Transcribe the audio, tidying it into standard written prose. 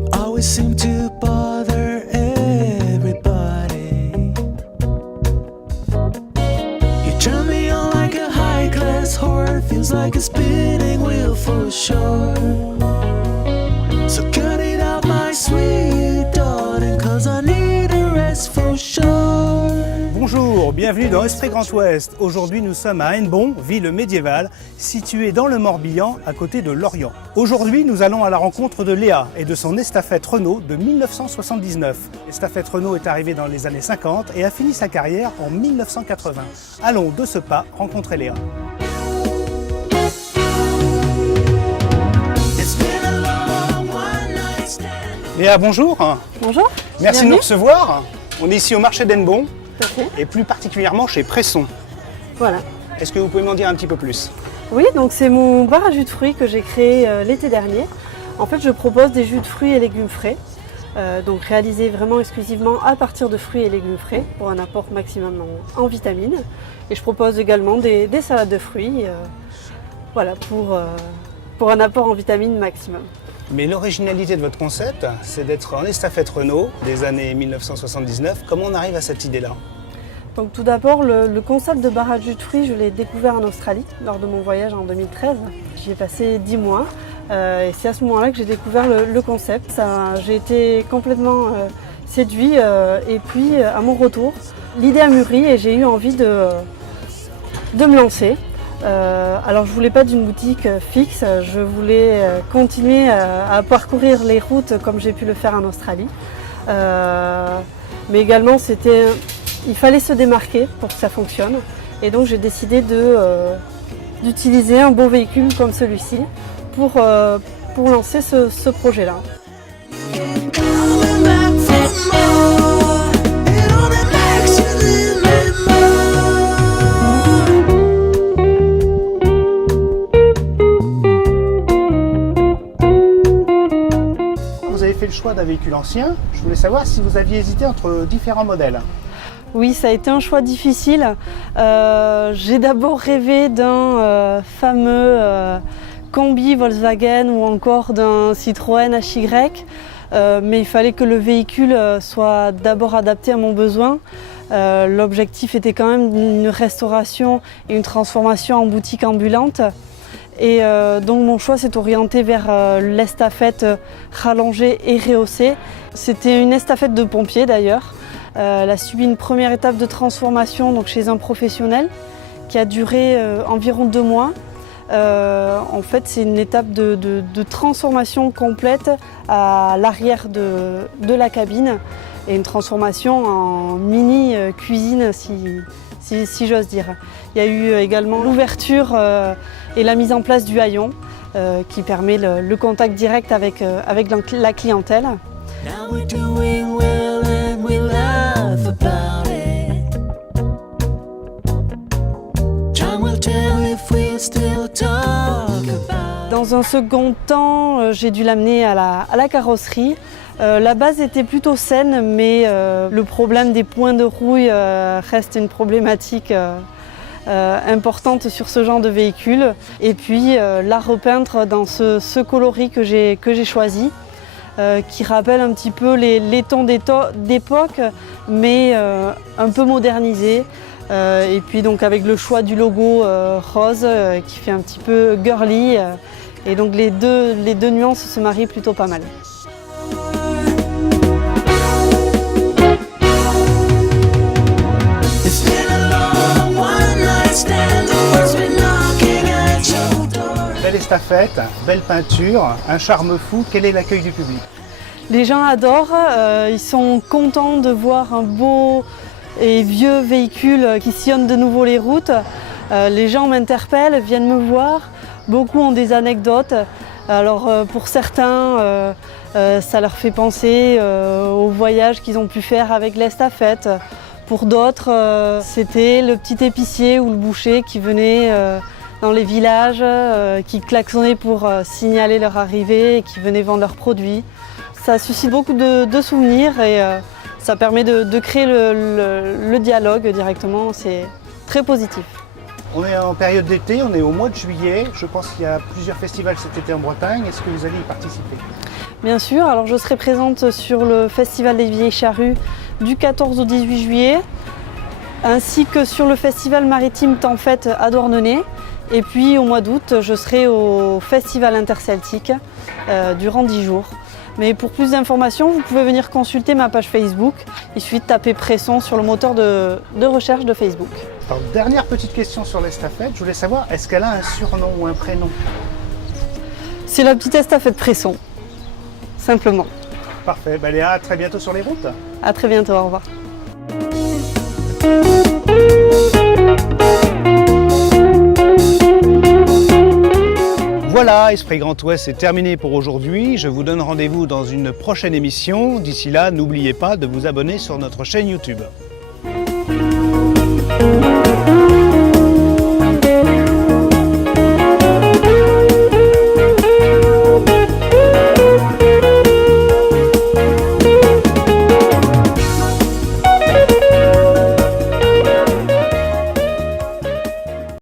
We always seem to bother everybody. You turn me on like a high-class whore, feels like a spinning wheel for sure. So cut it out, my sweet darling, 'cause I need a rest for sure. Bonjour, bienvenue dans Esprit Grand Ouest. Aujourd'hui, nous sommes à Hennebont, ville médiévale, située dans le Morbihan, à côté de Lorient. Aujourd'hui, nous allons à la rencontre de Léa et de son estafette Renault de 1979. L'estafette Renault est arrivée dans les années 50 et a fini sa carrière en 1980. Allons de ce pas rencontrer Léa. Léa, bonjour. Bonjour. Merci de nous recevoir. On est ici au marché d'Hennebont. Tout à fait. Et plus particulièrement chez Presson. Voilà. Est-ce que vous pouvez m'en dire un petit peu plus? Oui, donc c'est mon bar à jus de fruits que j'ai créé l'été dernier. En fait, je propose des jus de fruits et légumes frais, donc réalisés vraiment exclusivement à partir de fruits et légumes frais pour un apport maximum en vitamines. Et je propose également des salades de fruits, voilà, pour un apport en vitamines maximum. Mais l'originalité de votre concept, c'est d'être en estafette Renault des années 1979. Comment on arrive à cette idée-là? Donc tout d'abord, le concept de bar à jus de fruits, je l'ai découvert en Australie lors de mon voyage en 2013. J'y ai passé 10 mois et c'est à ce moment-là que j'ai découvert le concept. J'ai été complètement séduit et puis à mon retour, l'idée a mûri et j'ai eu envie de me lancer. Alors je voulais pas d'une boutique fixe, je voulais continuer à parcourir les routes comme j'ai pu le faire en Australie. Mais également il fallait se démarquer pour que ça fonctionne. Et donc j'ai décidé d'utiliser un beau véhicule comme celui-ci pour lancer ce projet-là. Vous avez fait le choix d'un véhicule ancien. Je voulais savoir si vous aviez hésité entre différents modèles. Oui, ça a été un choix difficile. J'ai d'abord rêvé d'un fameux combi Volkswagen ou encore d'un Citroën HY, mais il fallait que le véhicule soit d'abord adapté à mon besoin. L'objectif était quand même une restauration et une transformation en boutique ambulante. Et donc mon choix s'est orienté vers l'estafette rallongée et rehaussée. C'était une estafette de pompiers d'ailleurs. Elle a subi une première étape de transformation donc chez un professionnel qui a duré environ 2 mois. En fait, c'est une étape de transformation complète à l'arrière de la cabine et une transformation en mini cuisine si j'ose dire. Il y a eu également l'ouverture et la mise en place du haillon qui permet le contact direct avec la clientèle. Now we're doing well and we laugh about it. Time will tell if we still talk about it. Dans un second temps, j'ai dû l'amener à la carrosserie. La base était plutôt saine, mais le problème des points de rouille reste une problématique importante sur ce genre de véhicule. Et puis la repeindre dans ce coloris que j'ai choisi, qui rappelle un petit peu les tons d'époque, mais un peu modernisé. Et puis donc avec le choix du logo rose qui fait un petit peu girly. Et donc les deux nuances se marient plutôt pas mal. Belle estafette, belle peinture, un charme fou. Quel est l'accueil du public? Les gens adorent, ils sont contents de voir un beau et vieux véhicule qui sillonne de nouveau les routes. Les gens m'interpellent, viennent me voir, beaucoup ont des anecdotes. Alors pour certains, ça leur fait penser au voyage qu'ils ont pu faire avec l'estafette. Pour d'autres, c'était le petit épicier ou le boucher qui venait dans les villages, qui klaxonnaient pour signaler leur arrivée et qui venaient vendre leurs produits. Ça suscite beaucoup de souvenirs et ça permet de créer le dialogue directement, c'est très positif. On est en période d'été, on est au mois de juillet. Je pense qu'il y a plusieurs festivals cet été en Bretagne. Est-ce que vous allez y participer? Bien sûr, alors je serai présente sur le Festival des Vieilles Charrues du 14 au 18 juillet, ainsi que sur le Festival maritime Tempête à Douarnenez. Et puis au mois d'août, je serai au Festival interceltique durant 10 jours. Mais pour plus d'informations, vous pouvez venir consulter ma page Facebook. Il suffit de taper Presson sur le moteur de recherche de Facebook. Alors, dernière petite question sur l'estafette. Je voulais savoir, est-ce qu'elle a un surnom ou un prénom? C'est la petite estafette Presson, simplement. Parfait. Ben, Léa, à très bientôt sur les routes. À très bientôt, au revoir. Voilà, Esprit Grand Ouest, c'est terminé pour aujourd'hui. Je vous donne rendez-vous dans une prochaine émission. D'ici là, n'oubliez pas de vous abonner sur notre chaîne YouTube.